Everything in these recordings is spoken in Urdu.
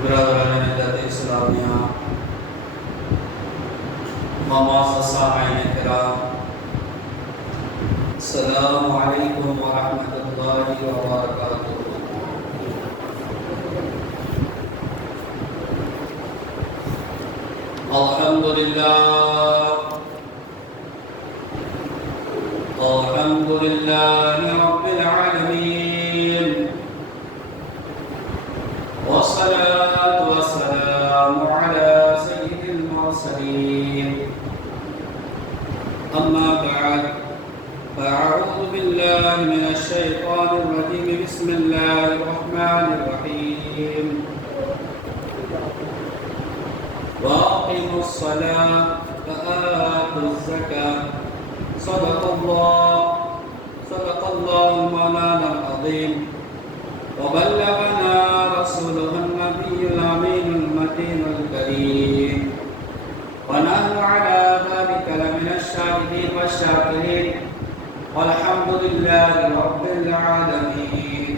برادران ملت اسلامیہ، معزز سامعین کرام، السلام علیکم ورحمۃ اللہ وبرکاتہ۔ الحمد للہ رب العالمین، والصلاة والسلام على سید المرسلین، اما بعد فاعوذ باللہ من الشیطان الرجیم، بسم اللہ الرحمن الرحیم، وَأَقِيمُوا الصَّلَاةَ وَآتُوا الزَّكَاةَ صدق الله مولانا العظيم، وبلغنا رسوله النبي الأمين المتين الكريم، ونحن على ذلك لمن الشاهدين والشاكرين، والحمد لله رب العالمين۔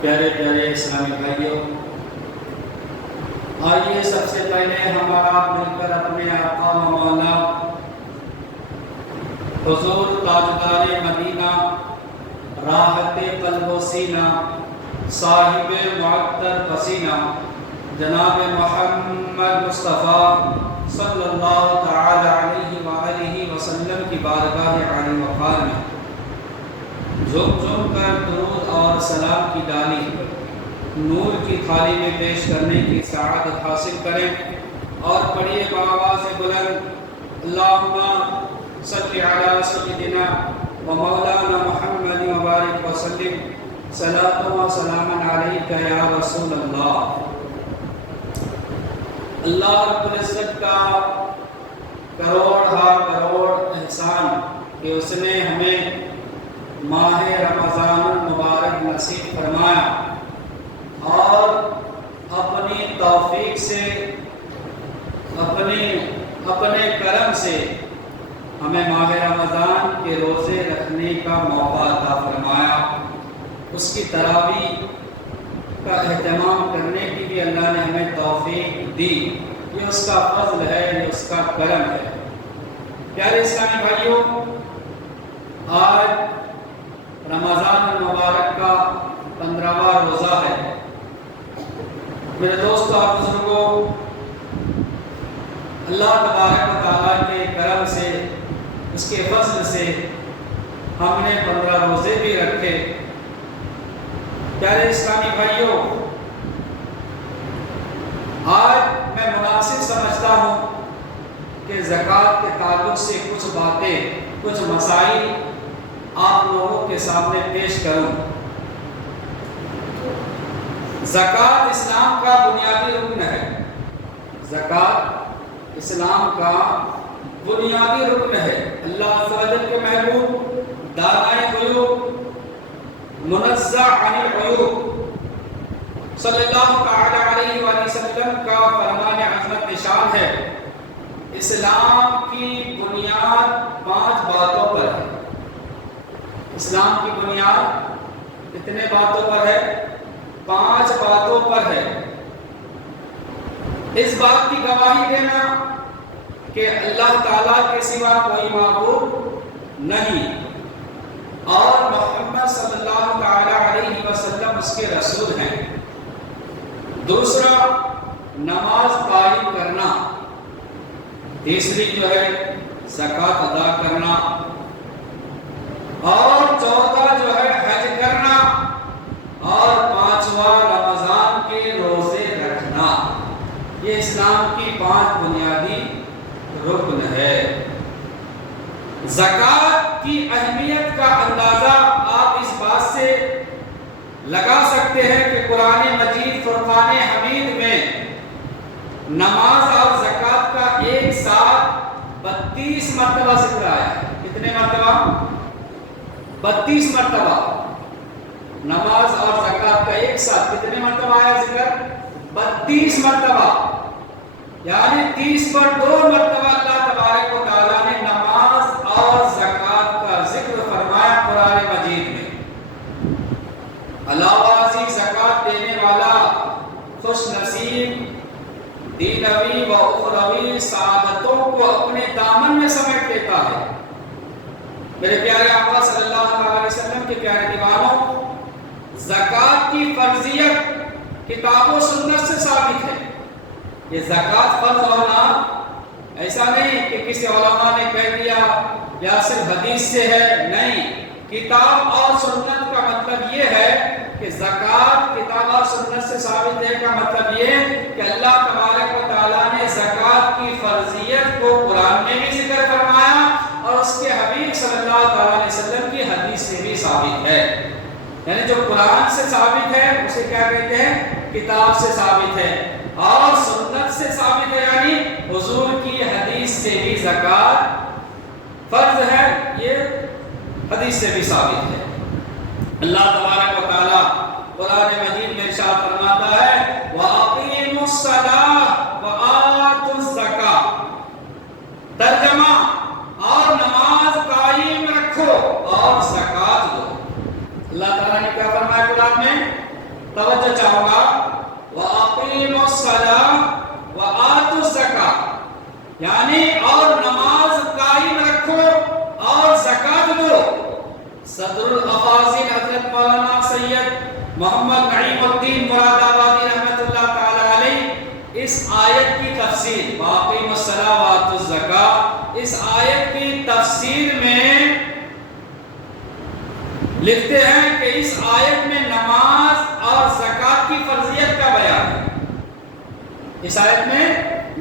پیارے پیارے اسلامی بھائیوں، آئیے سب سے پہلے ہمارا مل کر اپنے آقا و مولا حضور تاجدار مدینہ، راحت قلب و سینہ، صاحب معطر پسینہ، جناب محمد مصطفیٰ صلی اللہ تعالی علیہ وآلہ وسلم کی بارگاہ عالی وقار میں جھم جھم کر درود اور سلام کی ڈالی نور کی تھالی میں پیش کرنے کی سعادت حاصل کریں، اور پڑھیے بآواز بلند، اللہم صلی علی سیدنا و مولانا محمد مبارک وسلم، صلاۃ و سلام علیک یا رسول اللہ۔ اللہ رب العزت کا کروڑ ہا کروڑ احسان کہ اس نے ہمیں ماہ رمضان المبارک نصیب فرمایا، اور اپنی توفیق سے، اپنے کرم سے ہمیں ماہ رمضان کے روزے رکھنے کا موقع عطا فرمایا، اس کی تراویح کا اہتمام کرنے کی بھی اللہ نے ہمیں توفیق دی۔ یہ اس کا فضل ہے، یہ اس کا کرم ہے۔ پیارے اسلامی بھائیوں، آج رمضان المبارک کا 15واں روزہ ہے۔ میرے دوستو اور بزرگوں، اللہ تبارک و تعالیٰ کے کرم سے، اس کے فضل سے ہم نے 15 روزے بھی رکھے۔ پیارے اسلامی بھائیوں، آج میں مناسب سمجھتا ہوں کہ زکوٰۃ کے تعلق سے کچھ باتیں، کچھ مسائل آپ لوگوں کے سامنے پیش کروں۔ زکوٰۃ اسلام کا بنیادی رکن ہے، زکوٰۃ اسلام کا بنیادی رکن ہے۔ اللہ عز و جل کے محبوب، دانائے غیوب، منزہ عن العیوب، صلی اللہ تعالی علیہ وآلہ وسلم کا فرمان عظمت نشان ہے، اسلام کی بنیاد 5 باتوں پر ہے۔ اسلام کی بنیاد کتنے باتوں پر ہے؟ 5 باتوں پر ہے۔ اس بات کی گواہی دینا کہ اللہ تعالیٰ کے سوا کوئی معبود نہیں، اور محمد صلی اللہ تعالی علیہ وسلم اس کے رسول ہیں۔ دوسرا، نماز قائم کرنا۔ تیسری جو ہے زکوٰۃ ادا کرنا، اور چوتھا جو ہے حج کرنا، اور 5واں رمضان کے روزے رکھنا۔ یہ اسلام کی 5 بنیادی رکن ہے۔ زکوٰۃ کی اہمیت کا اندازہ آپ اس بات سے لگا سکتے ہیں کہ قرآن مجید فرقان حمید میں نماز اور زکوٰۃ کا ایک ساتھ 32 مرتبہ ذکر آیا ہے۔ کتنے مرتبہ؟ 32 مرتبہ۔ نماز اور زکوٰۃ کا ایک ساتھ کتنے مرتبہ آیا ذکر؟ 32 مرتبہ، یعنی 30 پر 2 مرتبہ اللہ تبارک و تعالیٰ نے نماز اور زکوٰۃ کا ذکر فرمایا قرآن مجید میں۔ علاوہ زکات دینے والا خوش نصیب دینوی و اخروی سعادتوں کو اپنے دامن میں سمیٹ لیتا ہے۔ میرے پیارے آقا صلی اللہ علیہ وسلم کے پیارے دیوانوں، زکات کی فرضیت کتاب و سنت سے ثابت ہے۔ یہ زکات فرض ہونا ایسا نہیں کہ کسی علماء نے کہہ دیا یا صرف حدیث سے ہے، نہیں، کتاب اور سنت کا مطلب یہ ہے کہ زکات کتاب اور سنت سے ثابت ہے کا مطلب یہ کہ اللہ تبارک و تعالیٰ نے زکات کی فرضیت کو قرآن میں بھی ذکر فرمایا اور اس کے حبیب صلی اللہ علیہ وسلم کی حدیث سے بھی ثابت ہے۔ یعنی جو قرآن سے ثابت ہے اسے کیا کہتے ہیں؟ کتاب سے ثابت ہے، اور سنت سے ثابت ہے یعنی حضور کی حدیث سے بھی زکات فرض ہے، یہ حدیث سے بھی ثابت ہے۔ اللہ تبارک و تعالیٰ قرآن مجید میں ارشاد فرماتا ہے وَأَقِيمُوا الصَّلَاةَ وَآتُوا الزَّكَاةَ، ترجمہ اور نماز قائم رکھو اور زکات دو۔ اللہ تعالیٰ نے کیا فرمایا قرآن میں؟ توجہ چاہوں گا، وَأَقِيمُوا الصَّلَاةَ وَآتُوا الزَّكَاةَ، یعنی اور نماز قائم رکھو اور زکات دو۔ صدر الافاضل حضرت مولانا سید محمد نعیم الدین مراد آبادی رحمۃ اللہ تعالی علیہ اس آیت کی تفسیر وَأَقِيمُوا الصَّلَاةَ وَآتُوا الزَّكَاةَ، اس آیت کی تفسیر میں لکھتے ہیں کہ اس آیت میں نماز اور زکات کی فرضیت کا بیان ہے۔ اس آیت میں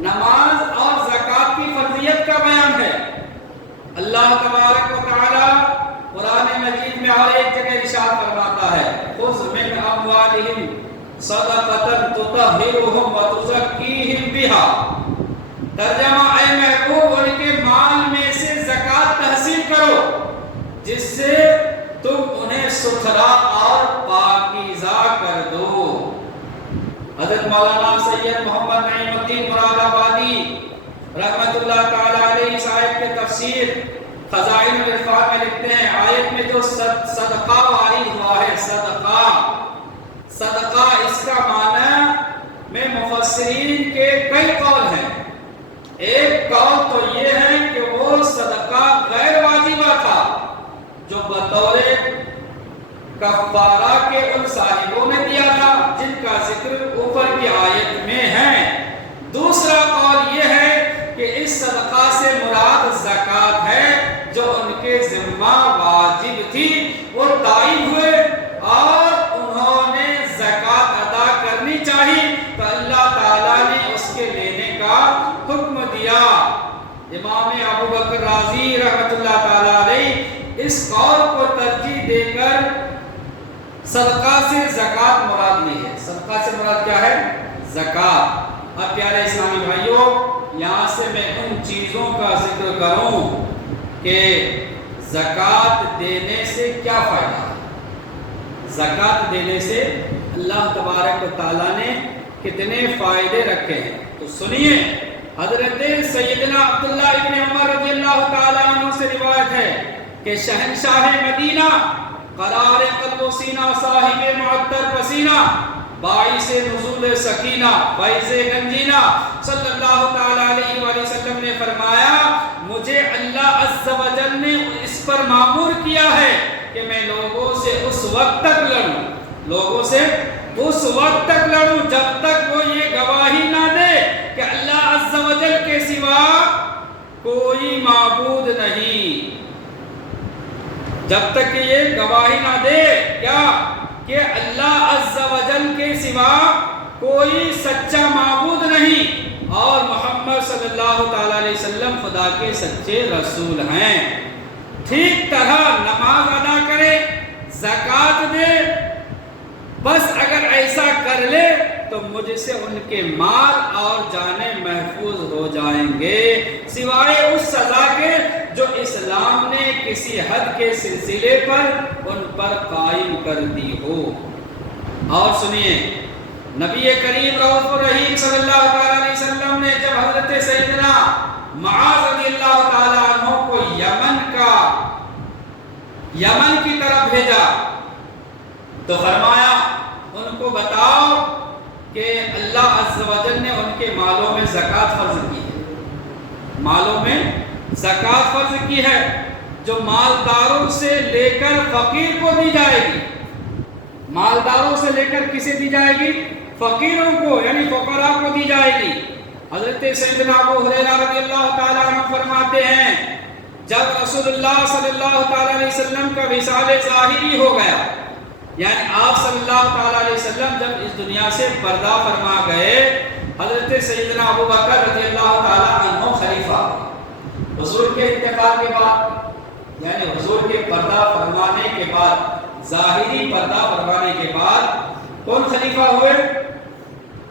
نماز اور زکات کی فرضیت کا بیان ہے۔ اللہ تبارک و تعالی قرآن مجید میں اور ایک جگہ ارشاد فرماتا ہے خُذْ مِنْ أَمْوَالِهِمْ صَدَقَةً تُطَهِّرُهُمْ وَتُزَكِّيهِمْ بِهَا، ترجمہ اے محبوب ان کے مال میں سے زکات تحصیل کرو جس سے تم انہیں ستھرا اور پاکیزہ کر دو۔ حضرت مولانا سید محمد نعیم الدین مراد آبادی رحمت اللہ تعالی علیہ اس آیت کے تفسیر خزائن العرفان میں لکھتے ہیں آیت میں جو صدقہ وارد ہوا ہے، صدقہ اس کا معنی میں مفسرین کے کئی قول ہیں۔ ایک قول تو یہ ہے کہ وہ صدقہ غیر واجبہ تھا جو بطور کفارہ کے ان صاحبوں نے دیا تھا جن کا ذکر اوپر کی آیت میں ہے۔ دوسرا قول یہ ہے کہ اس صدقہ سے مراد زکات ہے جو ان کے ذمہ واجب تھی، وہ تائب ہوئے اور انہوں نے زکات ادا کرنی چاہیے تو اللہ تعالیٰ نے اس کے لینے کا حکم دیا۔ امام ابو بکر رازی رحمت اللہ تعالیٰ علیہ اس قول کو ترجیح دے کر صدقہ سے زکات مراد لی ہے۔ صدقہ سے مراد کیا ہے؟ زکات۔ اب پیارے اسلامی بھائیوں، یہاں سے میں ان چیزوں کا ذکر کروں کہ زکات دینے سے کیا فائدہ ہے۔ زکات دینے سے اللہ تبارک و تعالیٰ نے کتنے فائدے رکھے ہیں تو سنیے۔ حضرت سیدنا عبداللہ ابن عمر رضی اللہ تعالیٰ عنہ سے روایت ہے کہ شہنشاہ مدینہ قرار قلب و سینہ صاحب معطر پسینہ باعث نزول سکینہ فیض گنجینہ صلی اللہ تعالیٰ علیہ وآلہ وسلم نے فرمایا مجھے اللہ عز و جل نے اس پر مامور کیا ہے کہ میں لوگوں سے اس وقت تک لڑوں جب تک وہ یہ گواہی نہ دے کہ اللہ عز و جل کے سوا کوئی معبود نہیں، جب تک کہ یہ گواہی نہ دے کیا کہ اللہ عز و جل کے سوا کوئی سچا معبود نہیں اور محمد صلی اللہ تعالی علیہ وسلم خدا کے سچے رسول ہیں۔ ٹھیک طرح نماز ادا کرے، زکات دے، بس اگر ایسا کر لے تو مجھ سے ان کے مال اور جانیں محفوظ ہو جائیں گے سوائے اس سزا کے جو اسلام نے کسی حد کے سلسلے پر ان پر قائم کر دی ہو۔ اور سنیے، نبی کریم رؤوف الرحیم صلی اللہ علیہ وسلم نے جب حضرت سیدنا معاذ رضی اللہ تعالی عنہ کو یمن کی طرف بھیجا تو فرمایا ان کو بتاؤ کہ اللہ عز و جل نے ان کے مالوں میں زکوٰۃ فرض کی ہے، مالوں میں زکوٰۃ فرض کی ہے جو مالداروں سے لے کر فقیر کو دی جائے گی۔ مالداروں سے لے کر کسے دی جائے گی؟ فقیروں کو، یعنی فقراء کو دی جائے گی۔ حضرت سیدنا ابو ہریرہ رضی اللہ تعالیٰ عنہ فرماتے ہیں جب رسول اللہ صلی اللہ تعالیٰ علیہ وسلم کا وصال ظاہری ہو گیا، یعنی آپ صلی اللہ تعالیٰ علیہ وسلم جب اس دنیا سے پردہ فرما گئے، حضرت سیدنا ابو بکر رضی اللہ تعالیٰ عنہ خلیفہ، حضور کے انتقال کے بعد، یعنی حضور کے پردہ فرمانے کے بعد، ظاہری پردہ فرمانے کے بعد کون خلیفہ ہوئے؟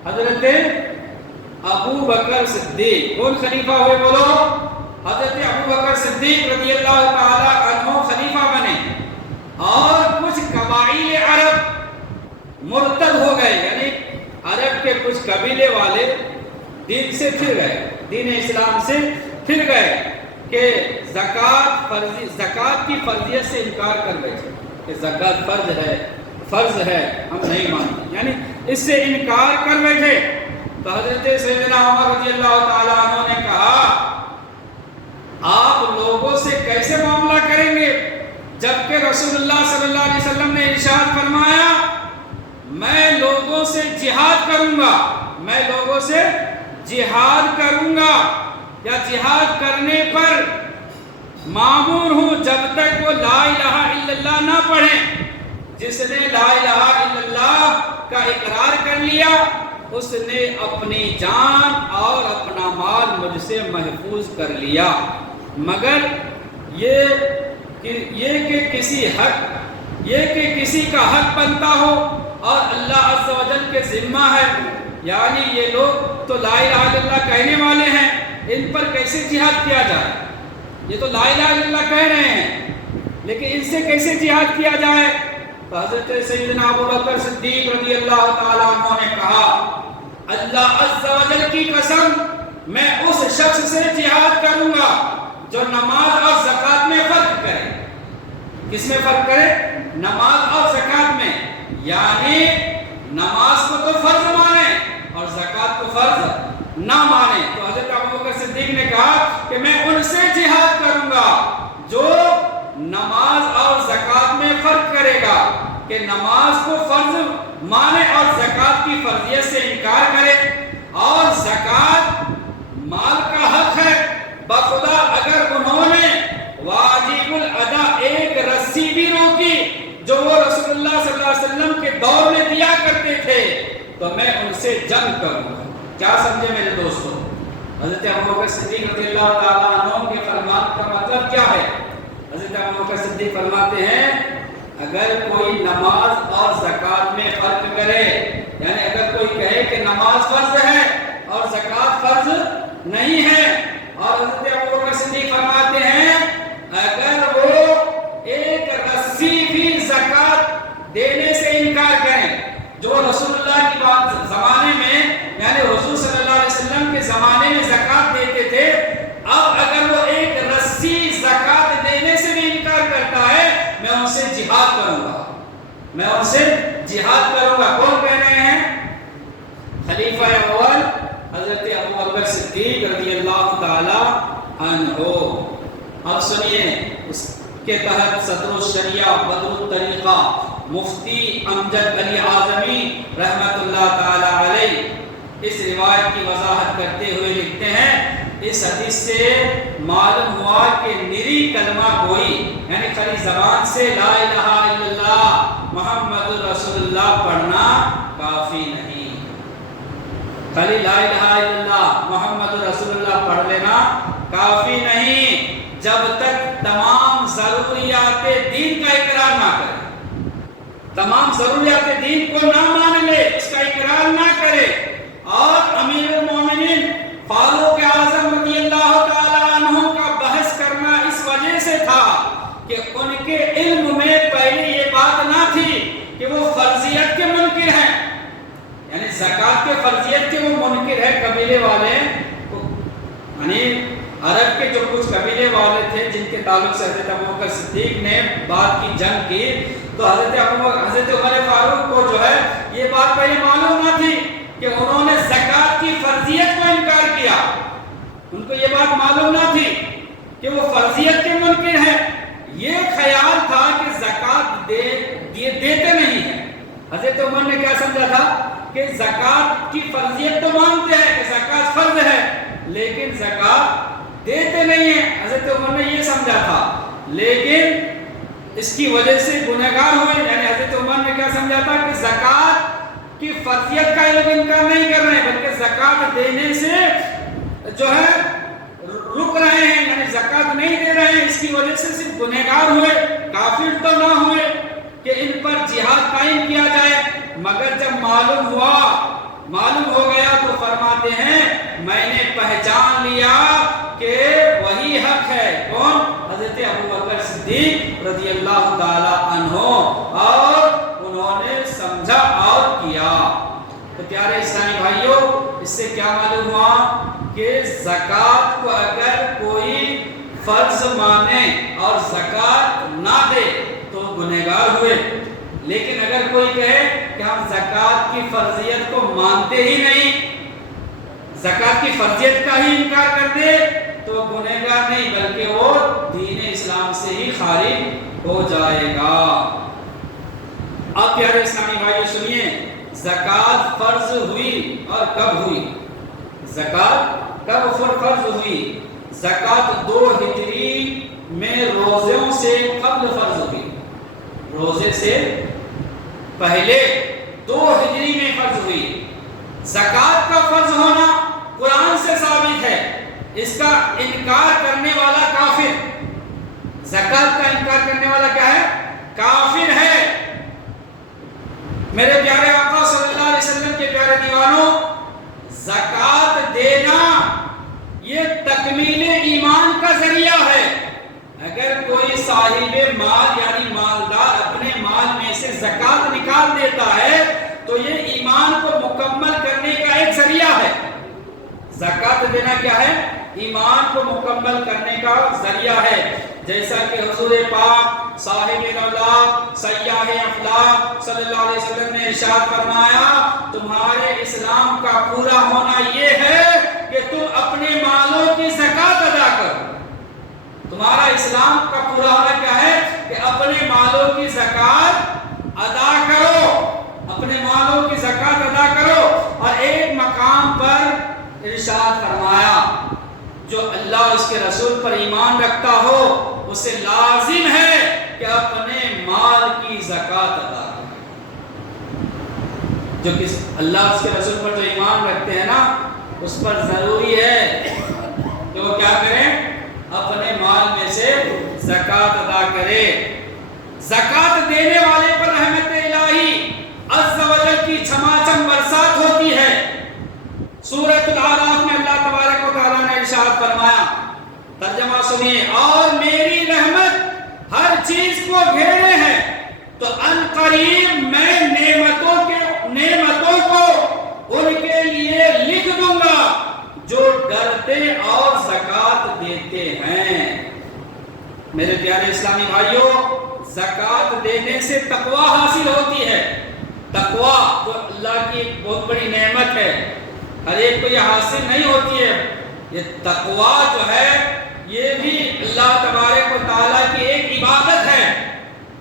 حضرت ابو بکر صدیق۔ کون خلیفہ ہوئے بولو؟ حضرت ابو بکر صدیق رضی اللہ تعالیٰ عنہ خلیفہ بنے، اور کچھ قبائل عرب مرتد ہو گئے، یعنی عرب کے کچھ قبیلے والے دین سے پھر گئے، دین اسلام سے پھر گئے کہ زکوٰۃ کی فرضیت سے انکار کر بیٹھے کہ زکوٰۃ فرض ہے ہم نہیں مانتے، یعنی اس سے انکار کر بیٹھے۔ تو حضرت سیدنا عمر رضی اللہ تعالیٰ عنہ نے کہا آپ لوگوں سے کیسے معاملہ کریں گے جبکہ رسول اللہ صلی اللہ علیہ وسلم نے ارشاد فرمایا میں لوگوں سے جہاد کروں گا، میں لوگوں سے جہاد کروں گا، یا جہاد کرنے پر مامور ہوں جب تک وہ لا الہ الا اللہ نہ پڑھیں۔ جس نے لا الہ الا اللہ کا اقرار کر لیا اس نے اپنی جان اور اپنا مال مجھ سے محفوظ کر لیا، مگر یہ کہ کسی کا حق بنتا ہو اور اللہ عز و جل کے ذمہ ہے، یعنی یہ لوگ تو لا الہ الا اللہ کہنے والے ہیں، ان پر کیسے جہاد کیا جائے؟ یہ تو لا الہ الا اللہ کہہ رہے ہیں لیکن ان سے کیسے جہاد کیا جائے؟ تو حضرت سیدنا ابو بکر صدیق رضی اللہ تعالیٰ عنہ نے کہا اللہ عز و جل کی قسم میں اس شخص سے جہاد کروں گا جو نماز اور زکوٰۃ میں فرق کرے۔ کس میں فرق کرے؟ نماز اور زکوٰۃ میں، یعنی نماز کو تو فرض مانے اور زکوٰۃ کو فرض نہ مانے۔ تو حضرت ابو بکر صدیق نے کہا کہ میں ان سے جہاد کروں گا جو نماز اور زکوٰۃ میں فرق کرے گا، کہ نماز کو فرض مانے اور زکوٰۃ کی فرضیت سے انکار کرے، اور زکوٰۃ مال کا حق ہے بخدا اگر انہوں نے واجب الادا ایک رسی بھی روکی جو وہ رسول اللہ صلی اللہ علیہ وسلم کے دور میں دیا کرتے تھے تو میں ان سے جنگ کروں گا۔ کیا سمجھے میرے دوستوں؟ حضرت ابو بکر صدیق رضی اللہ تعالیٰ عنہ کے فرمان کا مطلب کیا ہے؟ حضرت ابو بکر صدیق فرماتے ہیں اگر کوئی نماز اور زکوٰۃ میں فرق کرے، یعنی اگر کوئی کہے کہ نماز فرض ہے اور زکوٰۃ فرض نہیں ہے، اور حضرت ابو بکر صدیق فرماتے ہیں اگر وہ ایک رسی بھی زکوٰۃ دینے سے انکار کریں جو رسول اللہ کی بات زمانے میں، یعنی حضور صلی اللہ علیہ وسلم کے زمانے میں زکوٰۃ دیتے تھے، اب اگر وہ ایک رسی زکوٰۃ دینے سے بھی انکار کرتا ہے میں ان سے جہاد کروں گا، میں ان سے جہاد کروں گا۔ کون کہہ رہے ہیں؟ خلیفہ اول حضرت ابو بکر صدیق رضی اللہ تعالی عنہ۔ اب سنیے اس کے تحت صدر الشریعہ بدر الطریقہ مفتی امجد علی اعظمی رحمت اللہ تعالی علیہ اس روایت کی وضاحت کرتے ہوئے لکھتے ہیں اس حدیث سے معلوم ہوا کہ نری کلمہ گوئی یعنی خالی زبان سے لا الہ الا اللہ محمد رسول اللہ پڑھنا کافی نہیں، خالی لا الہ الا اللہ محمد رسول اللہ پڑھ لینا کافی نہیں جب تک تمام ضروریات دین کا اقرار نہ کرے، تمام ضروریات دین کو نہ مان لے، اس کا اقرار نہ کرے۔ اور امیر المومنین فاروق اعظم رضی اللہ تعالی عنہ کا بحث کرنا اس وجہ سے تھا کہ ان کے علم میں پہلے یہ بات نہ تھی کہ وہ فرضیت کے منکر ہیں، یعنی زکوٰۃ کے فرضیت کے وہ منکر ہے۔ قبیلے والے یعنی عرب کے جو کچھ قبیلے والے تھے جن کے تعلق سے حضرت ابو بکر صدیق نے بات کی جنگ کی، تو حضرت عمر معلوم نہ تھی کہ وہ فرضیت کے منکر ہیں، یہ خیال تھا کہ زکوٰۃ دیتے نہیں ہیں۔ حضرت عمر نے کیا سمجھا تھا کہ زکوٰۃ کی فرضیت تو مانتے ہیں کہ زکوٰۃ فرض ہے، لیکن زکوٰۃ دیتے نہیں ہیں۔ حضرت عمر نے یہ سمجھا تھا، لیکن اس کی وجہ سے گنہگار ہوئے۔ یعنی حضرت عمر نے کیا سمجھا تھا کہ زکوٰۃ کی فرضیت کا یہ لوگ انکار نہیں کر رہے ہیں، بلکہ زکوٰۃ دینے سے جو ہے رک رہے ہیں، یعنی زکوٰۃ نہیں دے رہے ہیں، اس کی وجہ سے صرف گنہگار ہوئے، کافر تو نہ ہوئے کہ ان پر جہاد قائم کیا جائے۔ مگر جب معلوم ہو گیا تو فرماتے ہیں میں نے پہچان لیا کہ وہی حق ہے۔ کون؟ حضرت ابوبکر صدیق رضی اللہ تعالی عنہ، اور انہوں نے سمجھا اور کیا۔ تو پیارے اسلامی بھائیوں، اس سے کیا معلوم ہوا کہ زکوٰۃ کو اگر کوئی فرض مانے اور زکوٰۃ نہ دے تو گنہگار ہوئے، لیکن اگر کوئی کہے کہ ہم زکوٰۃ کی فرضیت کو مانتے ہی نہیں، زکوٰۃ کی فرضیت کا ہی انکار کر دے تو گنہگار نہیں، بلکہ وہ دین اسلام سے ہی خارج ہو جائے گا۔ اب پیارے اسلامی بھائیو سنیے، زکوٰۃ فرض ہوئی اور کب ہوئی؟ زکوٰۃ کب فرض ہوئی؟ زکوٰۃ 2 ہجری میں روزوں سے قبل فرض ہوئی، روزے سے پہلے 2 ہجری میں فرض ہوئی۔ زکوٰۃ کا فرض ہونا قرآن سے ثابت ہے، اس کا انکار کرنے والا کافر، زکوٰۃ کا انکار کرنے والا کیا ہے؟ کافر ہے۔ میرے پیارے آقا صلی اللہ علیہ وسلم کے پیارے دیوانوں، زکوٰۃ دینا یہ تکمیل ایمان کا ذریعہ ہے۔ اگر کوئی صاحب مال یعنی مالدار اپنے مال میں سے زکوٰۃ نکال دیتا ہے تو یہ ایمان کو مکمل کرنے کا ایک ذریعہ ہے۔ زکوٰۃ دینا کیا ہے؟ ایمان کو مکمل کرنے کا ذریعہ ہے۔ جیسا کہ حضور پاک صاحب اللہ سیاح افلاک صلی اللہ علیہ وسلم نے ارشاد فرمایا، تمہارے اسلام کا پورا ہونا یہ ہے کہ تم اپنے مالوں کی زکوٰۃ ادا کرو۔ تمہارا اسلام کا پورا ہونا کیا ہے کہ اپنے مالوں کی زکوٰۃ ادا کرو، اپنے مالوں کی زکوٰۃ ادا کرو۔ اور ایک مقام پر ارشاد فرمایا، جو اللہ اور اس کے رسول پر ایمان رکھتا ہو اسے لازم ہے کہ اپنے مال کی زکوٰۃ ادا کرے۔ جو کس اللہ اور اس کے رسول پر جو ایمان رکھتے ہیں نا، اس پر ضروری ہے کہ وہ کیا کریں؟ اپنے مال میں سے زکوٰۃ ادا کرے۔ زکوٰۃ دینے والے پر رحمت الہی عز و جل کی چھماچم برسات ہوتی ہے۔ سورۃ الاعراف میں اللہ تبارک و تعالیٰ نے ارشاد فرمایا، ترجمہ سنیے، اور میری رحمت ہر چیز کو گھیرے ہے تو ان قریب میں نعمتوں کو ان کے لیے لکھ دوں گا جو ڈرتے اور زکوٰۃ دیتے ہیں۔ میرے پیارے اسلامی بھائیوں، زکوٰۃ دینے سے تقوی حاصل ہوتی ہے۔ تقوی جو اللہ کی ایک بہت بڑی نعمت ہے، ہر ایک کو یہ حاصل نہیں ہوتی ہے۔ یہ تقوی جو ہے یہ بھی اللہ تبارک و تعالیٰ کی ایک عبادت ہے،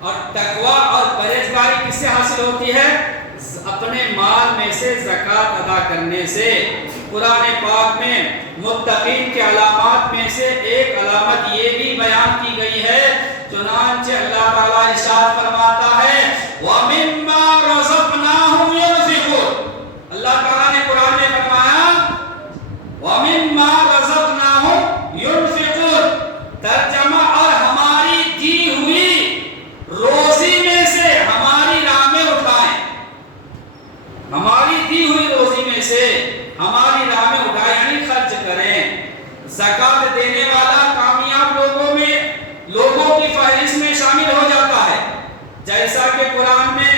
اور تقوی اور پرہیزگاری کس سے حاصل ہوتی ہے؟ اپنے مال میں سے زکوٰۃ ادا کرنے سے۔ قرآن پاک میں متقین کے علامات میں سے ایک علامت یہ بھی بیان کی گئی ہے، چنانچہ اللہ تعالیٰ ارشاد فرماتا ہے وَمِمَّا رَزَقْنَاهُمْ يُنْفِقُونَ۔ اللہ تعالیٰ نے قرآن میں فرمایا وَمِمَّا رَزَقْنَاهُمْ يُنْفِقُونَ، ترجمہ اور ہماری دی ہوئی روزی میں سے ہماری راہ میں اٹھائیں، ہماری دی ہوئی روزی میں سے ہماری راہ میں اٹھائیں، یعنی خرچ کریں۔ زکوٰۃ دینے والا کامیاب لوگوں کی فہرست میں شامل ہو جاتا ہے، جیسا کہ قرآن میں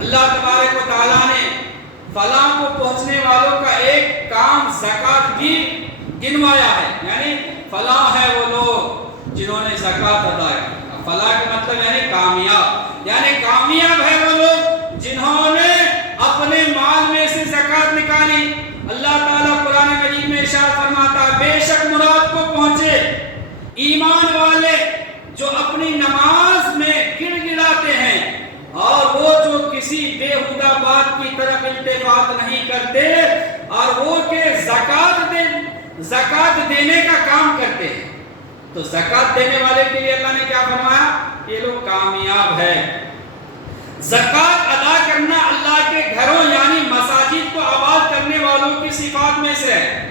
اللہ تبارک و تعالیٰ نے فلاں کو پہنچنے والوں کا ایک کام زکوٰۃ بھی گنوایا ہے، یعنی فلاں ہے وہ لوگ جنہوں نے زکوٰۃ ادا کی۔ فلاں کا مطلب یعنی کامیاب، یعنی کامیاب ہے وہ لوگ جنہوں نے اپنے مال میں سے زکوٰۃ نکالی۔ اللہ تعالیٰ قرآن مجید میں ارشاد فرماتا ہے بے شک کسی بےہودہ بات کی طرف التفات نہیں کرتے اور وہ کہ زکات دینے کا کام کرتے ہیں. تو زکات دینے والے کے لیے اللہ نے کیا فرمایا؟ یہ لوگ کامیاب ہے. زکات ادا کرنا اللہ کے گھروں یعنی مساجد کو آباد کرنے والوں کی صفات میں سے ہے.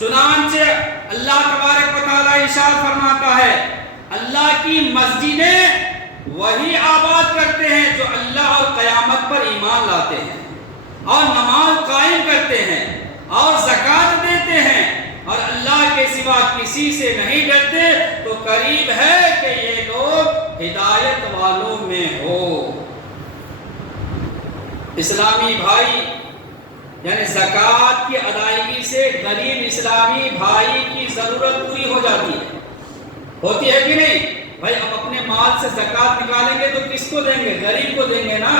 چنانچہ اللہ تبارک و تعالیٰ ارشاد فرماتا ہے اللہ کی مسجدیں وہی آباد کرتے ہیں جو اللہ اور قیامت پر ایمان لاتے ہیں اور نماز قائم کرتے ہیں اور زکات دیتے ہیں اور اللہ کے سوا کسی سے نہیں ڈرتے. تو قریب ہے کہ یہ لوگ ہدایت والوں میں ہو. اسلامی بھائی یعنی زکات کی ادائیگی سے غریب اسلامی بھائی کی ضرورت پوری ہو جاتی ہے. ہوتی ہے کہ نہیں بھائی؟ اب اپنے مال سے زکات نکالیں گے تو کس کو دیں گے؟ غریب کو دیں گے نا.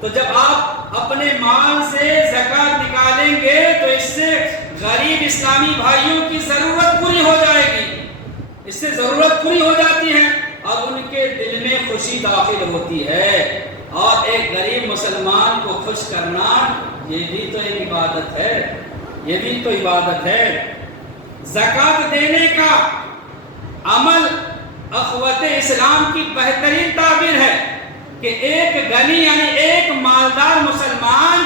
تو جب آپ اپنے مال سے زکات نکالیں گے تو اس سے غریب اسلامی بھائیوں کی ضرورت پوری ہو جائے گی. اس سے ضرورت پوری ہو جاتی ہے اور ان کے دل میں خوشی داخل ہوتی ہے. اور ایک غریب مسلمان کو خوش کرنا یہ بھی تو ایک عبادت ہے. یہ بھی تو عبادت ہے. زکات دینے کا عمل اخوت اسلام کی بہترین تعبیر ہے کہ ایک غنی یعنی ایک مالدار مسلمان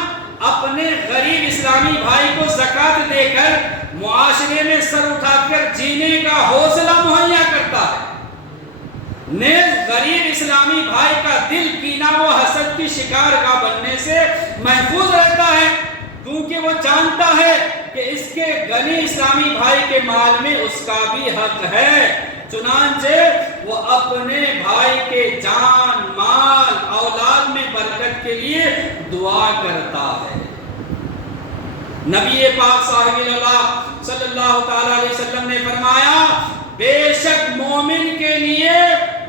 اپنے غریب اسلامی بھائی کو زکات دے کر معاشرے میں سر اٹھا کر جینے کا حوصلہ مہیا کرتا ہے. نیز غریب اسلامی بھائی کا دل کینہ و حسد کی شکارگاہ بننے سے محفوظ رہتا ہے کیونکہ وہ جانتا ہے کہ اس کے غنی اسلامی بھائی کے مال میں اس کا بھی حق ہے. چنانچہ وہ اپنے بھائی کے جان مال اولاد میں برکت کے لیے دعا کرتا ہے. نبی پاک صاحب اللہ صلی اللہ تعالی علیہ وسلم نے فرمایا بے شک مومن کے لیے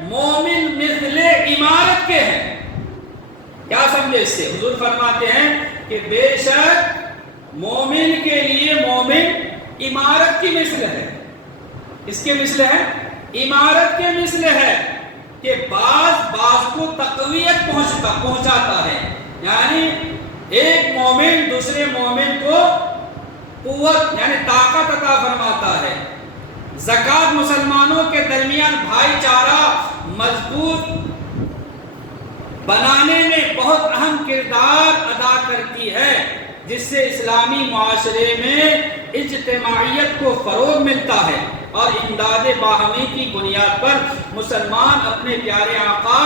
مومن مثل عمارت کے ہیں. کیا سمجھے اس سے؟ حضور فرماتے ہیں کہ بے شک مومن کے لیے مومن عمارت کی مثل ہے. اس کے مثل ہے؟ عمارت کے مثل ہے کہ بعض کو تقویت پہنچاتا ہے. یعنی ایک مومن دوسرے مومن کو قوت یعنی طاقت عطا فرماتا ہے. زکات مسلمانوں کے درمیان بھائی چارہ مضبوط بنانے میں بہت اہم کردار ادا کرتی ہے جس سے اسلامی معاشرے میں اجتماعیت کو فروغ ملتا ہے اور امداد باہمی کی بنیاد پر مسلمان اپنے پیارے آقا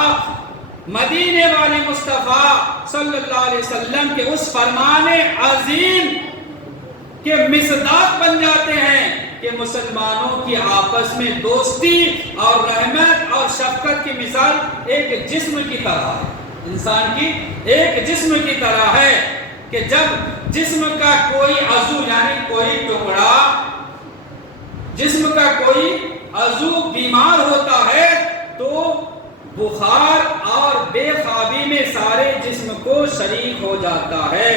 مدینے والے مصطفیٰ صلی اللہ علیہ وسلم کے اس فرمان عظیم کے مصداق بن جاتے ہیں کہ مسلمانوں کی آپس میں دوستی اور رحمت اور شفقت کی مثال ایک جسم کی طرح ہے. انسان کی ایک جسم کی طرح ہے کہ جب جسم کا کوئی عضو یعنی کوئی ٹکڑا جسم کا کوئی عضو بیمار ہوتا ہے تو بخار اور بے خوابی میں سارے جسم کو شریک ہو جاتا ہے.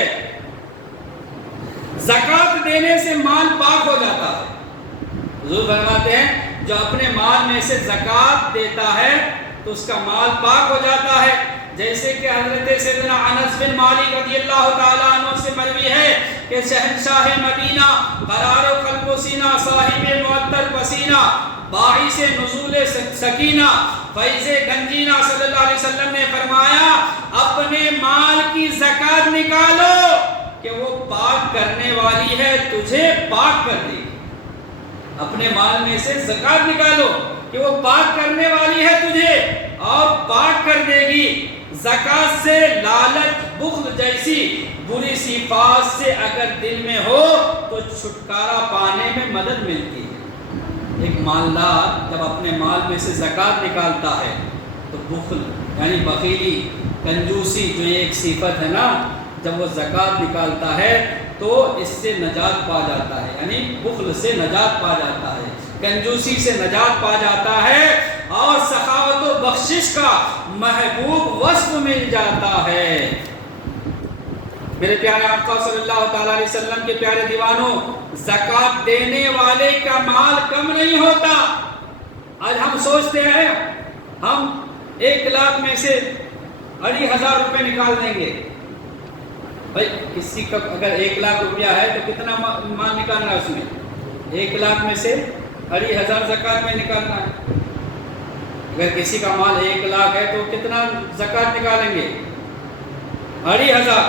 زکات دینے سے مال پاک ہو جاتا ہے. حضور فرماتے ہیں جو اپنے مال میں سے زکات دیتا ہے تو اس کا مال پاک ہو جاتا ہے. جیسے کہ حضرت سیدنا انس بن مالک رضی اللہ تعالیٰ عنہ سے مروی ہے کہ شہنشاہ مدینہ قرار و قلب و سینہ صاحب معطر پسینہ باعث نزول سکینہ فیض گنجینہ صلی اللہ علیہ وسلم نے فرمایا اپنے مال کی زکات نکالو کہ وہ پاک کرنے والی ہے تجھے پاک کر دے گی. اپنے مال میں سے زکات نکالو کہ وہ پاک کرنے والی ہے تجھے اور پاک کر دے گی. زکات سے لالچ بخل جیسی بری صفات سے اگر دل میں ہو تو چھٹکارا پانے میں مدد ملتی ہے. ایک مالدار جب اپنے مال میں سے زکات نکالتا ہے تو بخل یعنی بخیلی کنجوسی جو ایک صفت ہے نا جب وہ زکات نکالتا ہے تو اس سے نجات پا جاتا ہے. یعنی بخل سے نجات پا جاتا ہے کنجوسی سے نجات پا جاتا ہے اور سخاوت و بخشش کا محبوب وصف مل جاتا ہے. میرے پیارے آقا صلی اللہ تعالیٰ علیہ وسلم کے پیارے دیوانوں زکات دینے والے کا مال کم نہیں ہوتا. آج ہم سوچتے ہیں ہم 1 لاکھ میں سے 2,500 روپے نکال دیں گے بھائی کسی کا اگر 1 لاکھ روپیہ ہے تو کتنا مال نکالنا ہے اس میں؟ 1 لاکھ میں سے 2,500 زکوٰۃ میں نکالنا ہے۔ اگر کسی کا مال 1 لاکھ ہے تو کتنا زکوٰۃ نکالیں گے؟ 2,500۔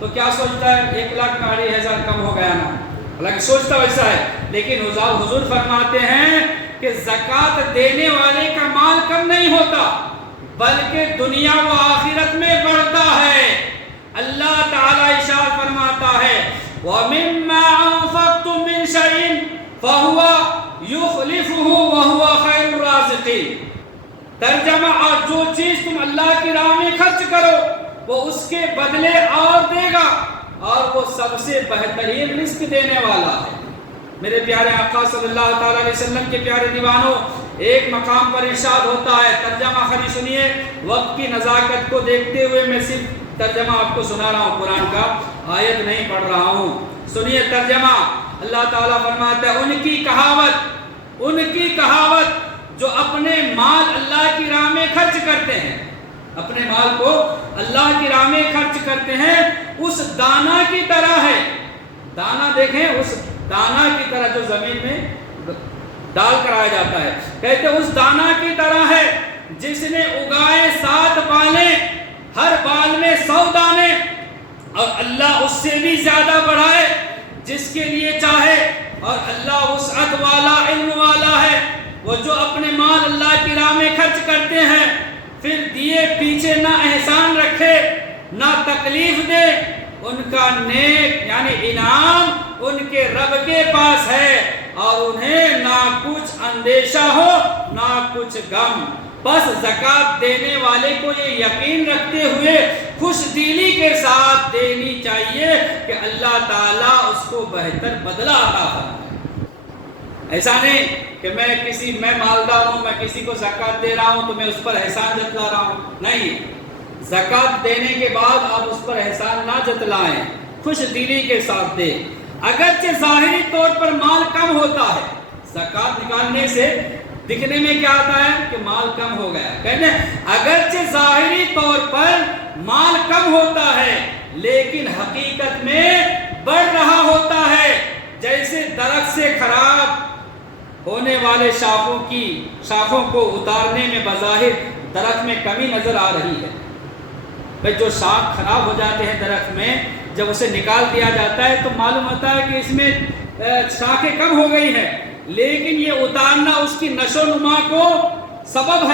تو کیا سوچتا ہے 1 لاکھ میں 2,500 کم ہو گیا نا، حالانکہ سوچتا ویسا ہے، لیکن حضور فرماتے ہیں کہ زکوٰۃ دینے والے کا مال کم نہیں ہوتا بلکہ دنیا و آخرت میں بڑھتا ہے۔ اللہ تعالیٰ ارشاد فرماتا ہے وَمِمَّا أَنفَقْتُم مِّن شَيْءٍ فَهُوَ يُخْلِفُهُ وَهُوَ خَيْرُ الرَّازِقِينَ۔ ترجمہ، اور جو چیز تم اللہ کی راہ میں خرچ کرو وہ اس کے بدلے اور دے گا، اور وہ سب سے بہترین رزق دینے والا ہے۔ میرے پیارے آقا صلی اللہ تعالیٰ علیہ وسلم کے پیارے دیوانوں، ایک مقام پر ارشاد ہوتا ہے، ترجمہ خری سنیے، وقت کی نزاکت کو دیکھتے ہوئے میں صرف ترجمہ آپ کو سنا رہا ہوں، قرآن کا آیت نہیں پڑھ رہا ہوں۔ سنیے ترجمہ، اللہ تعالیٰ فرماتا ہے ان کی کہاوت جو اپنے مال اللہ کی راہ میں خرچ کرتے ہیں، اپنے مال کو اللہ کی راہ میں خرچ کرتے ہیں، اس دانا کی طرح ہے۔ دانا دیکھیں، اس دانا کی طرح جو زمین میں ڈال کر آیا جاتا ہے، کہتے ہیں اس دانا کی طرح ہے جس نے اگائے 7 بالیں، ہر بال میں 100 دانے، اور اللہ اس سے بھی زیادہ بڑھائے جس کے لیے چاہے، اور اللہ وسعت والا، علم والا ہے۔ وہ جو اپنے مال اللہ کی راہ میں خرچ کرتے ہیں پھر دیے پیچھے نہ احسان رکھے نہ تکلیف دے، ان کا نیک یعنی انعام ان کے رب کے پاس ہے، اور انہیں نہ کچھ اندیشہ ہو نہ کچھ غم۔ بس زکوٰۃ دینے والے کو یہ یقین رکھتے ہوئے خوش دلی کے ساتھ دینی چاہیے کہ اللہ تعالیٰ اس کو بہتر بدلہ عطا فرمائے۔ ایسا نہیں کہ میں مالدار ہوں، میں کسی کو زکوٰۃ دے رہا ہوں تو میں اس پر احسان جتلا رہا ہوں، نہیں۔ زکوٰۃ دینے کے بعد آپ اس پر احسان نہ جتلائیں، خوش دلی کے ساتھ دیں۔ اگرچہ ظاہری طور پر مال کم ہوتا ہے، زکوٰۃ نکالنے سے دکھنے میں کیا آتا ہے کہ مال کم ہو گیا، کہتے ہیں اگرچہ ظاہری طور پر مال کم ہوتا ہے لیکن حقیقت میں بڑھ رہا ہوتا ہے، جیسے درخت سے خراب ہونے والے شاخوں کو اتارنے میں بظاہر درخت میں کمی نظر آ رہی ہے۔ بھئی جو شاخ خراب ہو جاتے ہیں درخت میں، جب اسے نکال دیا جاتا ہے تو معلوم ہوتا ہے کہ اس میں شاخیں کم ہو گئی ہیں، لیکن یہ اتارنا اس کی نشو و نما کو سبب ہے۔